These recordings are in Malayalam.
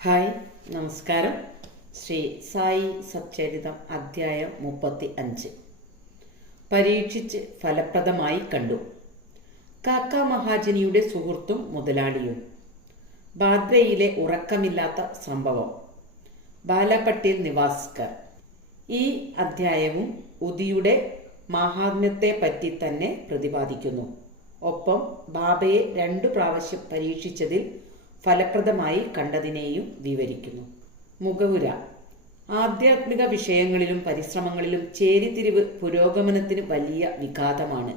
ഹായ്, നമസ്കാരം. ശ്രീ സായി സച്ചരിതം അധ്യായം 35. പരീക്ഷിച്ച് ഫലപ്രദമായി കണ്ടു. കാക്ക മഹാജനിയുടെ സുഹൃത്തും മുതലാളിയും. ബാദ്രയിലെ ഉറക്കമില്ലാത്ത സംഭവം. ബാലപട്ടേൽ നിവാസ്കർ. ഈ അധ്യായവും ഉദിയുടെ മാഹാത്മ്യത്തെ പറ്റി തന്നെ പ്രതിപാദിക്കുന്നു. ഒപ്പം ബാബയെ 2 പ്രാവശ്യം പരീക്ഷിച്ചതിൽ ഫലപ്രദമായി കണ്ടതിനെയും വിവരിക്കുന്നു. മുഖവുര. ആധ്യാത്മിക വിഷയങ്ങളിലും പരിശ്രമങ്ങളിലും ചേരിതിരിവ് പുരോഗമനത്തിന് വലിയ വിഘാതമാണ്.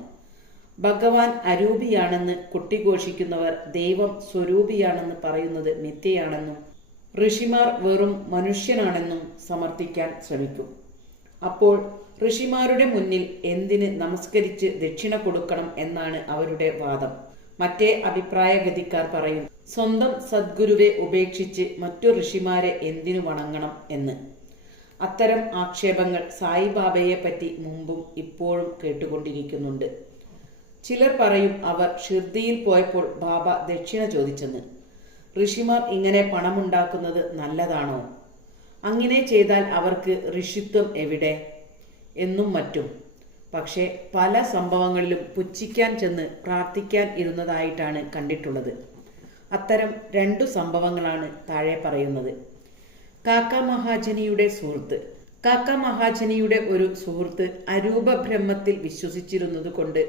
ഭഗവാൻ അരൂപിയാണെന്ന് കൊട്ടിഘോഷിക്കുന്നവർ ദൈവം സ്വരൂപിയാണെന്ന് പറയുന്നത് മിഥ്യയാണെന്നും ഋഷിമാർ വെറും മനുഷ്യനാണെന്നും സമർത്ഥിക്കാൻ ശ്രമിക്കും. അപ്പോൾ ഋഷിമാരുടെ മുന്നിൽ എന്തിന് നമസ്കരിച്ച് ദക്ഷിണ കൊടുക്കണം എന്നാണ് അവരുടെ വാദം. മറ്റേ അഭിപ്രായഗതിക്കാർ പറയും, സ്വന്തം സദ്ഗുരുവെ ഉപേക്ഷിച്ച് മറ്റു ഋഷിമാരെ എന്തിനു വണങ്ങണം എന്ന്. അത്തരം ആക്ഷേപങ്ങൾ സായിബാബയെ പറ്റി മുമ്പും ഇപ്പോഴും കേട്ടുകൊണ്ടിരിക്കുന്നുണ്ട്. ചിലർ പറയും, അവർ ഷിർദിയിൽ പോയപ്പോൾ ബാബ ദക്ഷിണ ചോദിച്ചെന്ന്. ഋഷിമാർ ഇങ്ങനെ പണമുണ്ടാക്കുന്നത് നല്ലതാണോ? അങ്ങനെ ചെയ്താൽ അവർക്ക് ഋഷിത്വം എവിടെ എന്നും മറ്റും. പക്ഷേ പല സംഭവങ്ങളിലും പുച്ഛിക്കാൻ ചെന്ന് പ്രാർത്ഥിക്കാൻ ഇരുന്നതായിട്ടാണ് കണ്ടിട്ടുള്ളത്. അത്തരം 2 സംഭവങ്ങളാണ് താഴെ പറയുന്നത്. കാക്ക മഹാജനിയുടെ സുഹൃത്ത്. കാക്ക മഹാജനിയുടെ ഒരു സുഹൃത്ത് അരൂപ ബ്രഹ്മത്തിൽ വിശ്വസിച്ചിരുന്നത് കൊണ്ട്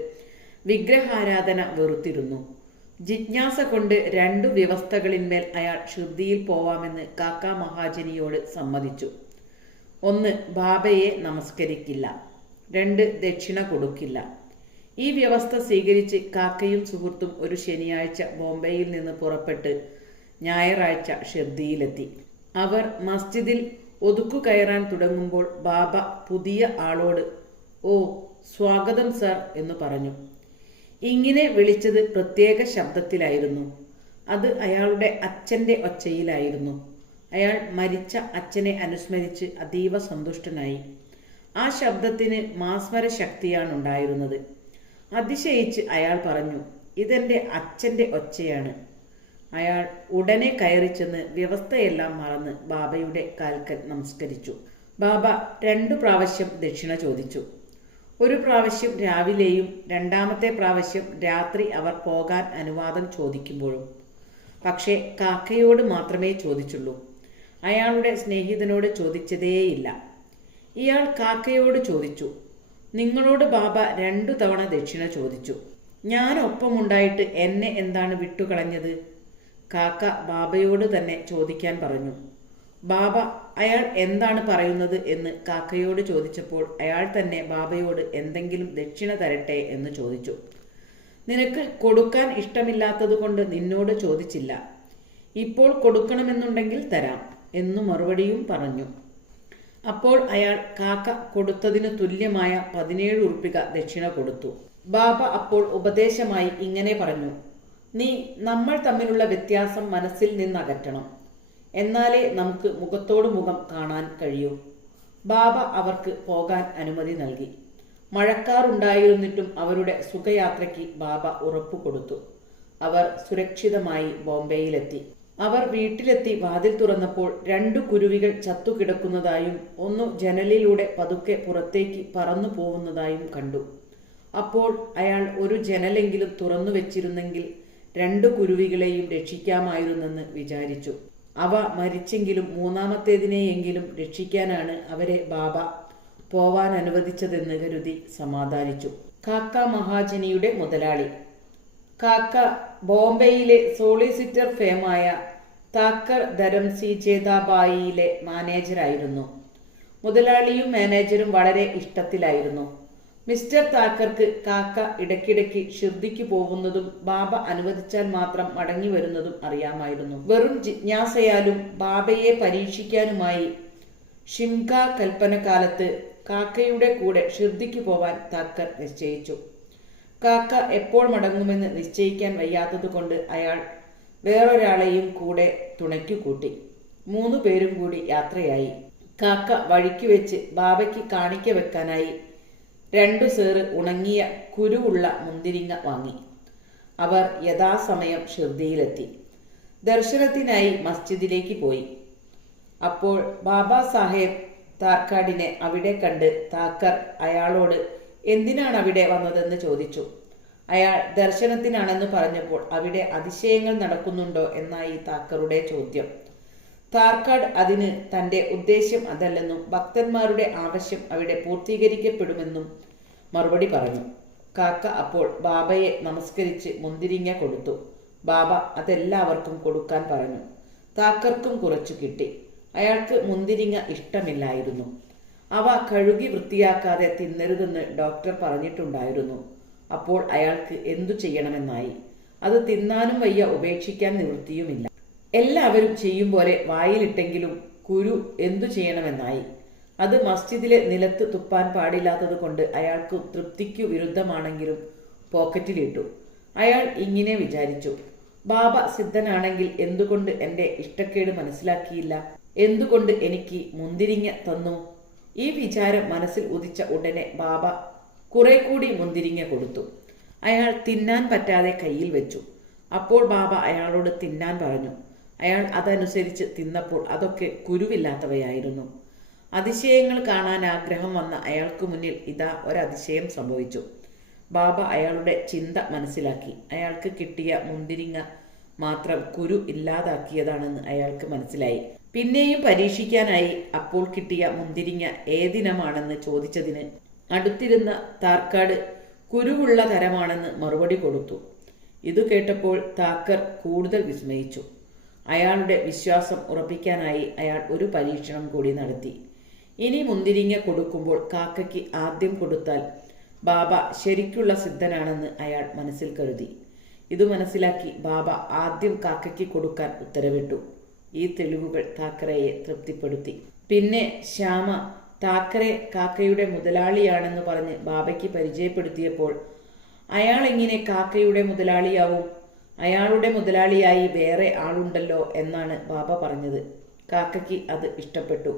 വിഗ്രഹാരാധന വെറുത്തിരുന്നു. ജിജ്ഞാസ കൊണ്ട് 2 വ്യവസ്ഥകളിന്മേൽ അയാൾ ഷിർദിയിൽ പോവാമെന്ന് കാക്ക മഹാജനിയോട് സമ്മതിച്ചു. 1. ബാബയെ നമസ്കരിക്കില്ല. 2. ദക്ഷിണ കൊടുക്കില്ല. ഈ വ്യവസ്ഥ സ്വീകരിച്ച് കാക്കയും സുഹൃത്തും ഒരു ശനിയാഴ്ച ബോംബെയിൽ നിന്ന് പുറപ്പെട്ട് ഞായറാഴ്ച ഷിർദിയിലെത്തി. അവർ മസ്ജിദിൽ ഒതുക്കു കയറാൻ തുടങ്ങുമ്പോൾ ബാബ പുതിയ ആളോട് "ഓ, സ്വാഗതം സർ" എന്ന് പറഞ്ഞു. ഇങ്ങനെ വിളിച്ചത് പ്രത്യേക ശബ്ദത്തിലായിരുന്നു. അത് അയാളുടെ അച്ഛൻ്റെ ഒച്ചയിലായിരുന്നു. അയാൾ മരിച്ച അച്ഛനെ അനുസ്മരിച്ച് അതീവ സന്തുഷ്ടനായി. ആ ശബ്ദത്തിന് മാസ്മര ശക്തിയാണുണ്ടായിരുന്നത്. അതിശയിച്ച് അയാൾ പറഞ്ഞു, "ഇതെൻ്റെ അച്ഛൻ്റെ ഒച്ചയാണ്." അയാൾ ഉടനെ കയറി ചെന്ന് വ്യവസ്ഥയെല്ലാം മറന്ന് ബാബയുടെ കാൽക്കൽ നമസ്കരിച്ചു. ബാബ 2 പ്രാവശ്യം ദക്ഷിണ ചോദിച്ചു. ഒരു പ്രാവശ്യം രാവിലെയും 2ാമത്തെ പ്രാവശ്യം രാത്രി അവർ പോകാൻ അനുവാദം ചോദിക്കുമ്പോഴും. പക്ഷേ കാക്കയോട് മാത്രമേ ചോദിച്ചുള്ളൂ. അയാളുടെ സ്നേഹിതനോട് ചോദിച്ചതേയില്ല. ഇയാൾ കാക്കയോട് ചോദിച്ചു, "നിങ്ങളോട് ബാബ 2 തവണ ദക്ഷിണ ചോദിച്ചു. ഞാൻ ഒപ്പമുണ്ടായിട്ട് എന്നെ എന്താണ് വിട്ടുകളഞ്ഞത്?" കാക്ക ബാബയോട് തന്നെ ചോദിക്കാൻ പറഞ്ഞു. ബാബ അയാൾ എന്താണ് പറയുന്നത് എന്ന് കാക്കയോട് ചോദിച്ചപ്പോൾ അയാൾ തന്നെ ബാബയോട് എന്തെങ്കിലും ദക്ഷിണ തരട്ടെ എന്ന് ചോദിച്ചു. "നിനക്ക് കൊടുക്കാൻ ഇഷ്ടമില്ലാത്തതുകൊണ്ട് നിന്നോട് ചോദിച്ചില്ല. ഇപ്പോൾ കൊടുക്കണമെന്നുണ്ടെങ്കിൽ തരാം" എന്നു മറുപടിയും പറഞ്ഞു. അപ്പോൾ അയാൾ കാക്ക കൊടുത്തതിന് തുല്യമായ 17 ഉറുപ്പിക ദക്ഷിണ കൊടുത്തു. ബാബ അപ്പോൾ ഉപദേശമായി ഇങ്ങനെ പറഞ്ഞു, "നീ നമ്മൾ തമ്മിലുള്ള വ്യത്യാസം മനസ്സിൽ നിന്നകറ്റണം. എന്നാലേ നമുക്ക് മുഖത്തോട് മുഖം കാണാൻ കഴിയൂ." ബാബ അവർക്ക് പോകാൻ അനുമതി നൽകി. മഴക്കാറുണ്ടായിരുന്നിട്ടും അവരുടെ സുഖയാത്രയ്ക്ക് ബാബ ഉറപ്പു കൊടുത്തു. അവർ സുരക്ഷിതമായി ബോംബെയിലെത്തി. അവർ വീട്ടിലെത്തി വാതിൽ തുറന്നപ്പോൾ 2 കുരുവികൾ ചത്തുകിടക്കുന്നതായും 1 ജനലിലൂടെ പതുക്കെ പുറത്തേക്ക് പറന്നു പോകുന്നതായും കണ്ടു. അപ്പോൾ അയാൾ ഒരു ജനലെങ്കിലും തുറന്നു വെച്ചിരുന്നെങ്കിൽ 2 കുരുവികളെയും രക്ഷിക്കാമായിരുന്നെന്ന് വിചാരിച്ചു. അവ മരിച്ചെങ്കിലും 3ാമത്തേതിനെയെങ്കിലും രക്ഷിക്കാനാണ് അവരെ ബാബ പോവാൻ അനുവദിച്ചതെന്ന് കരുതി സമാധാനിച്ചു. കാക്ക മഹാജനിയുടെ മുതലാളി. കാക്ക ബോംബെയിലെ സോളിസിറ്റർ ഫേമായ താക്കർ ധരംസി ജേതാബായിയിലെ മാനേജരായിരുന്നു. മുതലാളിയും മാനേജരും വളരെ ഇഷ്ടത്തിലായിരുന്നു. മിസ്റ്റർ താക്കർക്ക് കാക്ക ഇടയ്ക്കിടയ്ക്ക് ഷിർദിക്ക് പോകുന്നതും ബാബ അനുവദിച്ചാൽ മാത്രം മടങ്ങി വരുന്നതും അറിയാമായിരുന്നു. വെറും ജിജ്ഞാസയാലും ബാബയെ പരീക്ഷിക്കാനുമായി ഷിംക കൽപ്പനകാലത്ത് കാക്കയുടെ കൂടെ ഷിർദിക്ക് പോവാൻ താക്കർ നിശ്ചയിച്ചു. കാക്ക എപ്പോൾ മടങ്ങുമെന്ന് നിശ്ചയിക്കാൻ വയ്യാത്തതുകൊണ്ട് അയാൾ വേറൊരാളെയും കൂടെ തുണയ്ക്കു കൂട്ടി. 3 പേരും കൂടി യാത്രയായി. കാക്ക വഴിക്ക് വെച്ച് ബാബയ്ക്ക് കാണിക്ക വെക്കാനായി 2 സേറ് ഉണങ്ങിയ കുരുവുള്ള മുന്തിരിങ്ങ വാങ്ങി. അവർ യഥാസമയം ഷിർദിയിലെത്തി. ദർശനത്തിനായി മസ്ജിദിലേക്ക് പോയി. അപ്പോൾ ബാബാ സാഹേബ് താർക്കാടിനെ അവിടെ കണ്ട് താക്കർ അയാളോട് എന്തിനാണ് അവിടെ വന്നതെന്ന് ചോദിച്ചു. അയാൾ ദർശനത്തിനാണെന്ന് പറഞ്ഞപ്പോൾ അവിടെ അതിശയങ്ങൾ നടക്കുന്നുണ്ടോ എന്നായി താക്കറുടെ ചോദ്യം. താർക്കാട് അതിന് തന്റെ ഉദ്ദേശ്യം അതല്ലെന്നും ഭക്തന്മാരുടെ ആവശ്യം അവിടെ പൂർത്തീകരിക്കപ്പെടുമെന്നും മറുപടി പറഞ്ഞു. കാക്ക അപ്പോൾ ബാബയെ നമസ്കരിച്ച് മുന്തിരിങ്ങ കൊടുത്തു. ബാബ അതെല്ലാവർക്കും കൊടുക്കാൻ പറഞ്ഞു. താക്കർക്കും കുറച്ചു കിട്ടി. അയാൾക്ക് മുന്തിരിങ്ങ ഇഷ്ടമില്ലായിരുന്നു. അവ കഴുകി വൃത്തിയാക്കാതെ തിന്നരുതെന്ന് ഡോക്ടർ പറഞ്ഞിട്ടുണ്ടായിരുന്നു. അപ്പോൾ അയാൾക്ക് എന്തു ചെയ്യണമെന്നായി. അത് തിന്നാനും വയ്യ, ഉപേക്ഷിക്കാൻ നിവൃത്തിയുമില്ല. എല്ലാവരും ചെയ്യും പോലെ വായിലിട്ടെങ്കിലും കുരു എന്തു ചെയ്യണമെന്നായി. അത് മസ്ജിദിലെ നിലത്ത് തുപ്പാൻ പാടില്ലാത്തത് കൊണ്ട് അയാൾക്ക് തൃപ്തിക്കു വിരുദ്ധമാണെങ്കിലും പോക്കറ്റിലിട്ടു. അയാൾ ഇങ്ങനെ വിചാരിച്ചു, ബാബ സിദ്ധനാണെങ്കിൽ എന്തുകൊണ്ട് എൻ്റെ ഇഷ്ടക്കേട് മനസ്സിലാക്കിയില്ല? എന്തുകൊണ്ട് എനിക്ക് മുന്തിരിങ്ങ തന്നു? ഈ വിചാരം മനസ്സിൽ ഉദിച്ച ഉടനെ ബാബ കുറെ കൂടി മുന്തിരിങ്ങ കൊടുത്തു. അയാൾ തിന്നാൻ പറ്റാതെ കയ്യിൽ വെച്ചു. അപ്പോൾ ബാബ അയാളോട് തിന്നാൻ പറഞ്ഞു. അയാൾ അതനുസരിച്ച് തിന്നപ്പോൾ അതൊക്കെ കുരുവില്ലാത്തവയായിരുന്നു. അതിശയങ്ങൾ കാണാൻ ആഗ്രഹം വന്ന അയാൾക്ക് മുന്നിൽ ഇതാ ഒരതിശയം സംഭവിച്ചു. ബാബ അയാളുടെ ചിന്ത മനസ്സിലാക്കി. അയാൾക്ക് കിട്ടിയ മുന്തിരിങ്ങ മാത്രം കുരു ഇല്ലാതാക്കിയതാണെന്ന് അയാൾക്ക് മനസ്സിലായി. പിന്നെയും പരീക്ഷിക്കാനായി അപ്പോൾ കിട്ടിയ മുന്തിരിങ്ങ ഏതിനമാണെന്ന് ചോദിച്ചതിന് അടുത്തിരുന്ന താർക്കാട് കുരുവുള്ള തരമാണെന്ന് മറുപടി കൊടുത്തു. ഇതു കേട്ടപ്പോൾ താക്കർ കൂടുതൽ വിസ്മയിച്ചു. അയാളുടെ വിശ്വാസം ഉറപ്പിക്കാനായി അയാൾ ഒരു പരീക്ഷണം കൂടി നടത്തി. ഇനി മുന്തിരിങ്ങ കൊടുക്കുമ്പോൾ കാക്കയ്ക്ക് ആദ്യം കൊടുത്താൽ ബാബ ശരിക്കുള്ള സിദ്ധനാണെന്ന് അയാൾ മനസ്സിൽ കരുതി. ഇതു മനസ്സിലാക്കി ബാബ ആദ്യം കാക്കയ്ക്ക് കൊടുക്കാൻ ഉത്തരവിട്ടു. ഈ തെളിവുകൾ താക്കറയെ തൃപ്തിപ്പെടുത്തി. പിന്നെ ശ്യാമ താക്കറെ കാക്കയുടെ മുതലാളിയാണെന്ന് പറഞ്ഞ് ബാബയ്ക്ക് പരിചയപ്പെടുത്തിയപ്പോൾ അയാൾ എങ്ങനെ കാക്കയുടെ മുതലാളിയാവും? അയാളുടെ മുതലാളിയായി വേറെ ആളുണ്ടല്ലോ എന്നാണ് ബാബ പറഞ്ഞത്. കാക്കയ്ക്ക് അത് ഇഷ്ടപ്പെട്ടു.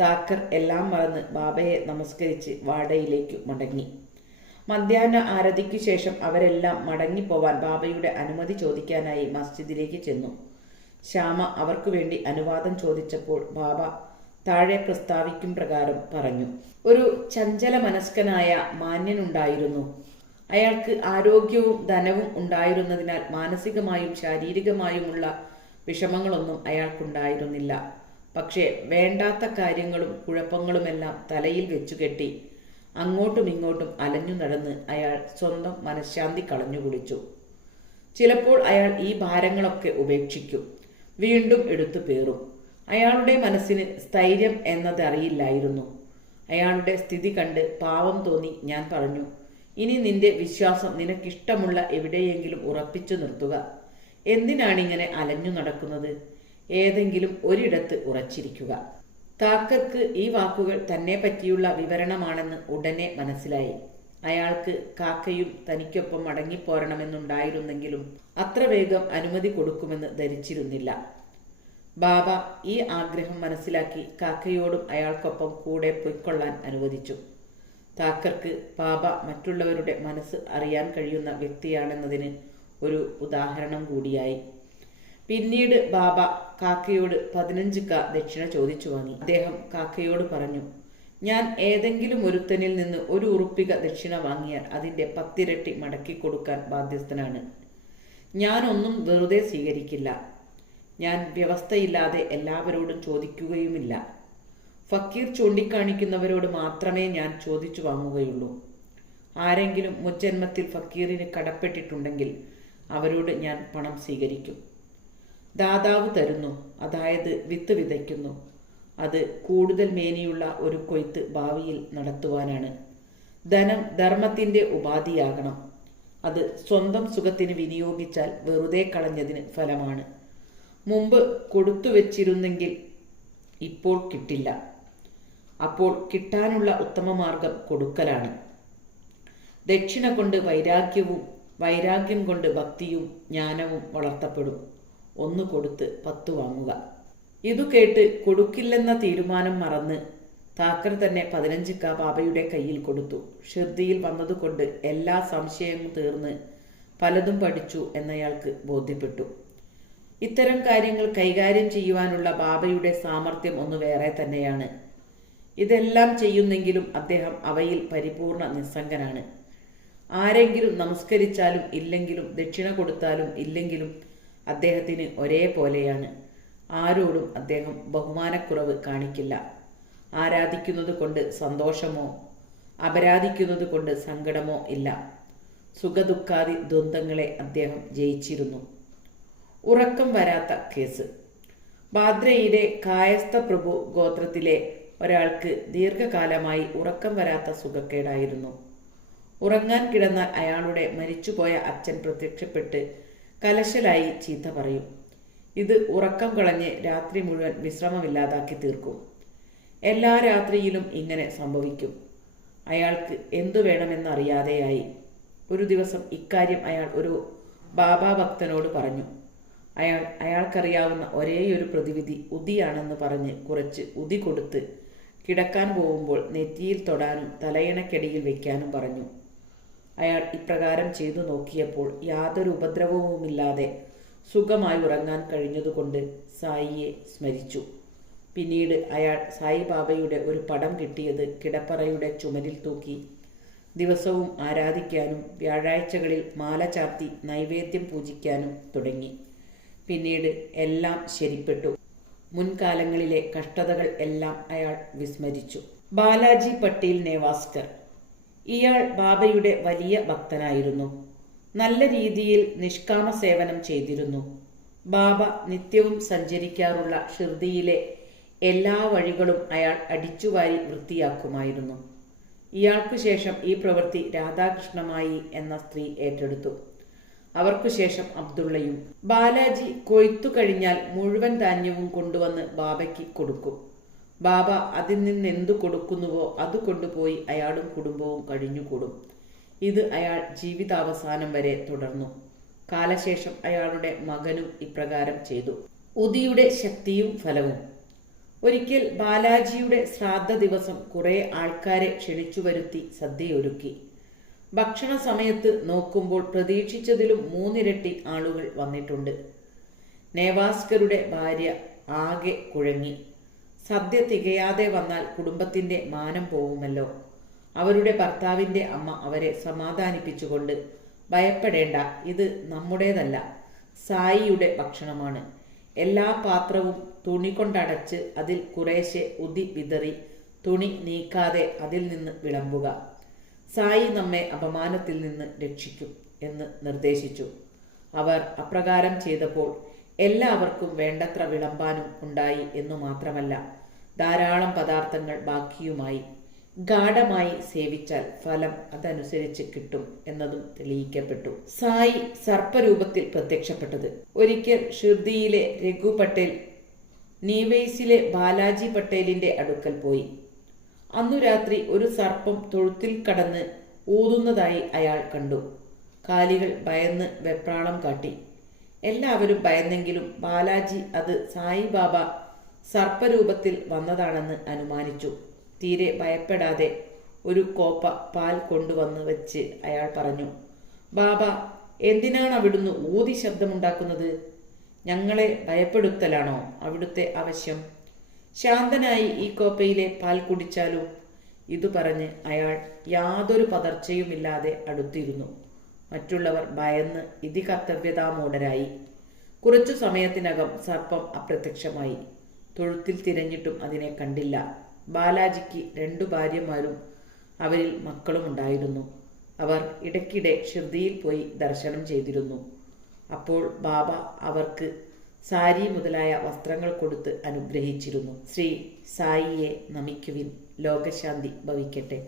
താക്കർ എല്ലാം മറന്ന് ബാബയെ നമസ്കരിച്ച് വാടയിലേക്ക് മടങ്ങി. മധ്യാഹ്ന ആരതിക്കു ശേഷം അവരെല്ലാം മടങ്ങിപ്പോവാൻ ബാബയുടെ അനുമതി ചോദിക്കാനായി മസ്ജിദിലേക്ക് ചെന്നു. ശ്യാമ അവർക്കു വേണ്ടി അനുവാദം ചോദിച്ചപ്പോൾ ബാബ താഴെ പ്രസ്താവിക്കും പ്രകാരം പറഞ്ഞു. ഒരു ചഞ്ചല മനസ്കനായ മാന്യനുണ്ടായിരുന്നു. അയാൾക്ക് ആരോഗ്യവും ധനവും ഉണ്ടായിരുന്നതിനാൽ മാനസികമായും ശാരീരികമായുമുള്ള വിഷമങ്ങളൊന്നും അയാൾക്കുണ്ടായിരുന്നില്ല. പക്ഷേ വേണ്ടാത്ത കാര്യങ്ങളും കുഴപ്പങ്ങളുമെല്ലാം തലയിൽ വെച്ചുകെട്ടി അങ്ങോട്ടും ഇങ്ങോട്ടും അലഞ്ഞു നടന്ന് അയാൾ സ്വന്തം മനഃശാന്തി കളഞ്ഞുകുടിച്ചു. ചിലപ്പോൾ അയാൾ ഈ ഭാരങ്ങളൊക്കെ ഉപേക്ഷിക്കും, വീണ്ടും എടുത്തു പേറും. അയാളുടെ മനസ്സിന് സ്ഥൈര്യം എന്നതറിയില്ലായിരുന്നു. അയാളുടെ സ്ഥിതി കണ്ട് പാവം തോന്നി ഞാൻ പറഞ്ഞു, ഇനി നിന്റെ വിശ്വാസം നിനക്കിഷ്ടമുള്ള എവിടെയെങ്കിലും ഉറപ്പിച്ചു നിർത്തുക. എന്തിനാണിങ്ങനെ അലഞ്ഞു നടക്കുന്നത്? ഏതെങ്കിലും ഒരിടത്ത് ഉറച്ചിരിക്കുക. താക്കർക്ക് ഈ വാക്കുകൾ തന്നെ പറ്റിയുള്ള വിവരണമാണെന്ന് ഉടനെ മനസ്സിലായി. അയാൾക്ക് കാക്കയും തനിക്കൊപ്പം മടങ്ങിപ്പോരണമെന്നുണ്ടായിരുന്നെങ്കിലും അത്ര വേഗം അനുമതി കൊടുക്കുമെന്ന് ധരിച്ചിരുന്നില്ല. ബാബ ഈ ആഗ്രഹം മനസ്സിലാക്കി കാക്കയോടും അയാൾക്കൊപ്പം കൂടെ പൊയ്ക്കൊള്ളാൻ അനുവദിച്ചു. താക്കർക്ക് ബാബ മറ്റുള്ളവരുടെ മനസ്സ് അറിയാൻ കഴിയുന്ന വ്യക്തിയാണെന്നതിന് ഒരു ഉദാഹരണം കൂടിയായി. പിന്നീട് ബാബ കാക്കയോട് 15 ദക്ഷിണ ചോദിച്ചു വാങ്ങി. അദ്ദേഹം കാക്കയോട് പറഞ്ഞു, ഞാൻ ഏതെങ്കിലും ഒരുത്തനിൽ നിന്ന് 1 ഉറുപ്പിക ദക്ഷിണ വാങ്ങിയാൽ അതിൻ്റെ 10 ഇരട്ടി മടക്കി കൊടുക്കാൻ ബാധ്യസ്ഥനാണ്. ഞാനൊന്നും വെറുതെ സ്വീകരിക്കില്ല. ഞാൻ വ്യവസ്ഥയില്ലാതെ എല്ലാവരോടും ചോദിക്കുകയുമില്ല. ഫക്കീർ ചൂണ്ടിക്കാണിക്കുന്നവരോട് മാത്രമേ ഞാൻ ചോദിച്ചു വാങ്ങുകയുള്ളൂ. ആരെങ്കിലും മുജ്ജന്മത്തിൽ ഫക്കീറിന് കടപ്പെട്ടിട്ടുണ്ടെങ്കിൽ അവരോട് ഞാൻ പണം സ്വീകരിക്കും. ദാതാവ് തരുന്നു, അതായത് വിത്ത് വിതയ്ക്കുന്നു. അത് കൂടുതൽ മേനിയുള്ള ഒരു കൊയ്ത്ത് ഭാവിയിൽ നടത്തുവാനാണ്. ധനം ധർമ്മത്തിൻ്റെ ഉപാധിയാകണം. അത് സ്വന്തം സുഖത്തിന് വിനിയോഗിച്ചാൽ വെറുതെ കളഞ്ഞതിന് ഫലമാണ്. മുമ്പ് കൊടുത്തു വച്ചിരുന്നെങ്കിൽ ഇപ്പോൾ കിട്ടില്ല. അപ്പോൾ കിട്ടാനുള്ള ഉത്തമമാർഗം കൊടുക്കലാണ്. ദക്ഷിണ കൊണ്ട് വൈരാഗ്യവും വൈരാഗ്യം കൊണ്ട് ഭക്തിയും ജ്ഞാനവും വളർത്തപ്പെടും. 1 കൊടുത്ത് 10 വാങ്ങുക. ഇതു കേട്ട് കൊടുക്കില്ലെന്ന തീരുമാനം മറന്ന് താക്കർ തന്നെ 15 ബാബയുടെ കയ്യിൽ കൊടുത്തു. ഷിർദിയിൽ വന്നതുകൊണ്ട് എല്ലാ സംശയവും തീർന്ന് പലതും പഠിച്ചു എന്നയാൾക്ക് ബോധ്യപ്പെട്ടു. ഇത്തരം കാര്യങ്ങൾ കൈകാര്യം ചെയ്യുവാനുള്ള ബാബയുടെ സാമർഥ്യം ഒന്ന് വേറെ തന്നെയാണ്. ഇതെല്ലാം ചെയ്യുന്നെങ്കിലും അദ്ദേഹം അവയിൽ പരിപൂർണ നിസ്സംഗനാണ്. ആരെങ്കിലും നമസ്കരിച്ചാലും ഇല്ലെങ്കിലും, ദക്ഷിണ കൊടുത്താലും ഇല്ലെങ്കിലും അദ്ദേഹത്തിന് ഒരേപോലെയാണ്. ആരോടും അദ്ദേഹം ബഹുമാനക്കുറവ് കാണിക്കില്ല. ആരാധിക്കുന്നത് കൊണ്ട് സന്തോഷമോ അപരാധിക്കുന്നത് കൊണ്ട് സങ്കടമോ ഇല്ല. സുഖദുഃഖാദി ദ്വന്ദ്ങ്ങളെ അദ്ദേഹം ജയിച്ചിരുന്നു. ഉറക്കം വരാത്ത കേസ്. ബാദ്രയിലെ കായസ്ഥ പ്രഭു ഗോത്രത്തിലെ ഒരാൾക്ക് ദീർഘകാലമായി ഉറക്കം വരാത്ത സുഖക്കേടായിരുന്നു. ഉറങ്ങാൻ കിടന്നാൽ അയാളുടെ മരിച്ചുപോയ അച്ഛൻ പ്രത്യക്ഷപ്പെട്ട് കലശലായി ചീത്ത പറയും. ഇത് ഉറക്കം കളഞ്ഞ് രാത്രി മുഴുവൻ വിശ്രമമില്ലാതാക്കി തീർക്കും. എല്ലാ രാത്രിയിലും ഇങ്ങനെ സംഭവിക്കും. അയാൾക്ക് എന്തു വേണമെന്നറിയാതെയായി. ഒരു ദിവസം ഇക്കാര്യം അയാൾ ഒരു ബാബാ ഭക്തനോട് പറഞ്ഞു. അയാൾക്കറിയാവുന്ന ഒരേയൊരു പ്രതിവിധി ഉദിയാണെന്ന് പറഞ്ഞ് കുറച്ച് ഉദി കൊടുത്ത് കിടക്കാൻ പോകുമ്പോൾ നെറ്റിയിൽ തൊടാനും തലയിണക്കടിയിൽ വയ്ക്കാനും പറഞ്ഞു. അയാൾ ഇപ്രകാരം ചെയ്തു നോക്കിയപ്പോൾ യാതൊരു ഉപദ്രവവുമില്ലാതെ സുഖമായി ഉറങ്ങാൻ കഴിഞ്ഞതുകൊണ്ട് സായിയെ സ്മരിച്ചു. പിന്നീട് അയാൾ സായിബാബയുടെ ഒരു പടം കിട്ടിയത് കിടപ്പറയുടെ ചുമരിൽ തൂക്കി ദിവസവും ആരാധിക്കാനും വ്യാഴാഴ്ചകളിൽ മാല ചാർത്തി നൈവേദ്യം പൂജിക്കാനും തുടങ്ങി. പിന്നീട് എല്ലാം ശരിപ്പെട്ടു. മുൻകാലങ്ങളിലെ കഷ്ടതകൾ എല്ലാം അയാൾ വിസ്മരിച്ചു. ബാലാജി പട്ടേൽ നേവാസ്കർ. ഇയാൾ ബാബയുടെ വലിയ ഭക്തനായിരുന്നു. നല്ല രീതിയിൽ നിഷ്കാമ സേവനം ചെയ്തിരുന്നു. ബാബ നിത്യവും സഞ്ചരിക്കാറുള്ള ഷിർദിയിലെ എല്ലാ വഴികളും അയാൾ അടിച്ചുവാരി വൃത്തിയാക്കുമായിരുന്നു. ഇയാൾക്കു ശേഷം ഈ പ്രവൃത്തി രാധാകൃഷ്ണമായി എന്ന സ്ത്രീ ഏറ്റെടുത്തു. അവർക്കു ശേഷം അബ്ദുള്ളയും. ബാലാജി കൊയ്ത്തു കഴിഞ്ഞാൽ മുഴുവൻ ധാന്യവും കൊണ്ടുവന്ന് ബാബയ്ക്ക് കൊടുക്കും. ബാബ അതിൽ നിന്നെന്തു കൊടുക്കുന്നുവോ അത് കൊണ്ടുപോയി അയാളും കുടുംബവും കഴിഞ്ഞുകൂടും. ഇത് അയാൾ ജീവിതാവസാനം വരെ തുടർന്നു. കാലശേഷം അയാളുടെ മകനും ഇപ്രകാരം ചെയ്തു. ഉദിയുടെ ശക്തിയും ഫലവും. ഒരിക്കൽ ബാലാജിയുടെ ശ്രാദ്ധ ദിവസം കുറെ ആൾക്കാരെ ക്ഷണിച്ചു വരുത്തി സദ്യയൊരുക്കി. ഭക്ഷണ സമയത്ത് നോക്കുമ്പോൾ പ്രതീക്ഷിച്ചതിലും 3 ഇരട്ടി ആളുകൾ വന്നിട്ടുണ്ട്. നേവാസ്കരുടെ ഭാര്യ ആകെ കുഴങ്ങി. സദ്യ തികയാതെ വന്നാൽ കുടുംബത്തിന്റെ മാനം പോവുമല്ലോ. അവരുടെ ഭർത്താവിന്റെ അമ്മ അവരെ സമാധാനിപ്പിച്ചുകൊണ്ട്, ഭയപ്പെടേണ്ട, ഇത് നമ്മുടേതല്ല, സായിയുടെ ഭക്ഷണമാണ്. എല്ലാ പാത്രവും തുണി കൊണ്ടടച്ച് അതിൽ കുറേശ്ശെ ഉതി വിതറി തുണി നീക്കാതെ അതിൽ നിന്ന് വിളമ്പുക. സായി നമ്മെ അപമാനത്തിൽ നിന്ന് രക്ഷിക്കും എന്ന് നിർദ്ദേശിച്ചു. അവർ അപ്രകാരം ചെയ്തപ്പോൾ എല്ലാവർക്കും വേണ്ടത്ര വിളമ്പാനും ഉണ്ടായി എന്നു മാത്രമല്ല, ധാരാളം പദാർത്ഥങ്ങൾ ബാക്കിയുമായി. ഗാഢമായി സേവിച്ചാൽ ഫലം അതനുസരിച്ച് കിട്ടും എന്നതും തെളിയിക്കപ്പെട്ടു. സായി സർപ്പരൂപത്തിൽ പ്രത്യക്ഷപ്പെട്ടത്. ഒരിക്കൽ ഷിർദിയിലെ രഘു പട്ടേൽ നീവൈസിലെ ബാലാജി പട്ടേലിന്റെ അടുക്കൽ പോയി. അന്നു രാത്രി ഒരു സർപ്പം തൊഴുത്തിൽ കടന്ന് ഊതുന്നതായി അയാൾ കണ്ടു. കാലികൾ ഭയന്ന് വെപ്രാളം കാട്ടി. എല്ലാവരും ഭയന്നെങ്കിലും ബാലാജി അത് സായിബാബ സർപ്പരൂപത്തിൽ വന്നതാണെന്ന് അനുമാനിച്ചു. തീരെ ഭയപ്പെടാതെ ഒരു കോപ്പ പാൽ കൊണ്ടുവന്ന് വെച്ച് അയാൾ പറഞ്ഞു, ബാബ, എന്തിനാണ് അവിടുന്ന് ഊതി ശബ്ദമുണ്ടാക്കുന്നത്? ഞങ്ങളെ ഭയപ്പെടുത്തലാണോ അവിടുത്തെ ആവശ്യം? ശാന്തനായി ഈ കോപ്പയിലെ പാൽ കുടിച്ചാലും. ഇതു പറഞ്ഞ് അയാൾ യാതൊരു പതർച്ചയുമില്ലാതെ അടുത്തിരുന്നു. മറ്റുള്ളവർ ഭയന്ന് ഇതികർത്തവ്യതാമൂഢരായി. കുറച്ചു സമയത്തിനകം സർപ്പം അപ്രത്യക്ഷമായി. തൊഴുത്തിൽ തിരഞ്ഞിട്ടും അതിനെ കണ്ടില്ല. ബാലാജിക്ക് 2 ഭാര്യമാരും അവരിൽ മക്കളും ഉണ്ടായിരുന്നു. അവർ ഇടയ്ക്കിടെ ഷിർദിയിൽ പോയി ദർശനം ചെയ്തിരുന്നു. അപ്പോൾ ബാബ അവർക്ക് സാരി മുതലായ വസ്ത്രങ്ങൾ കൊടുത്ത് അനുഗ്രഹിച്ചിരുന്നു. ശ്രീ സായിയെ നമിക്കുവിൻ. ലോകശാന്തി ഭവിക്കട്ടെ.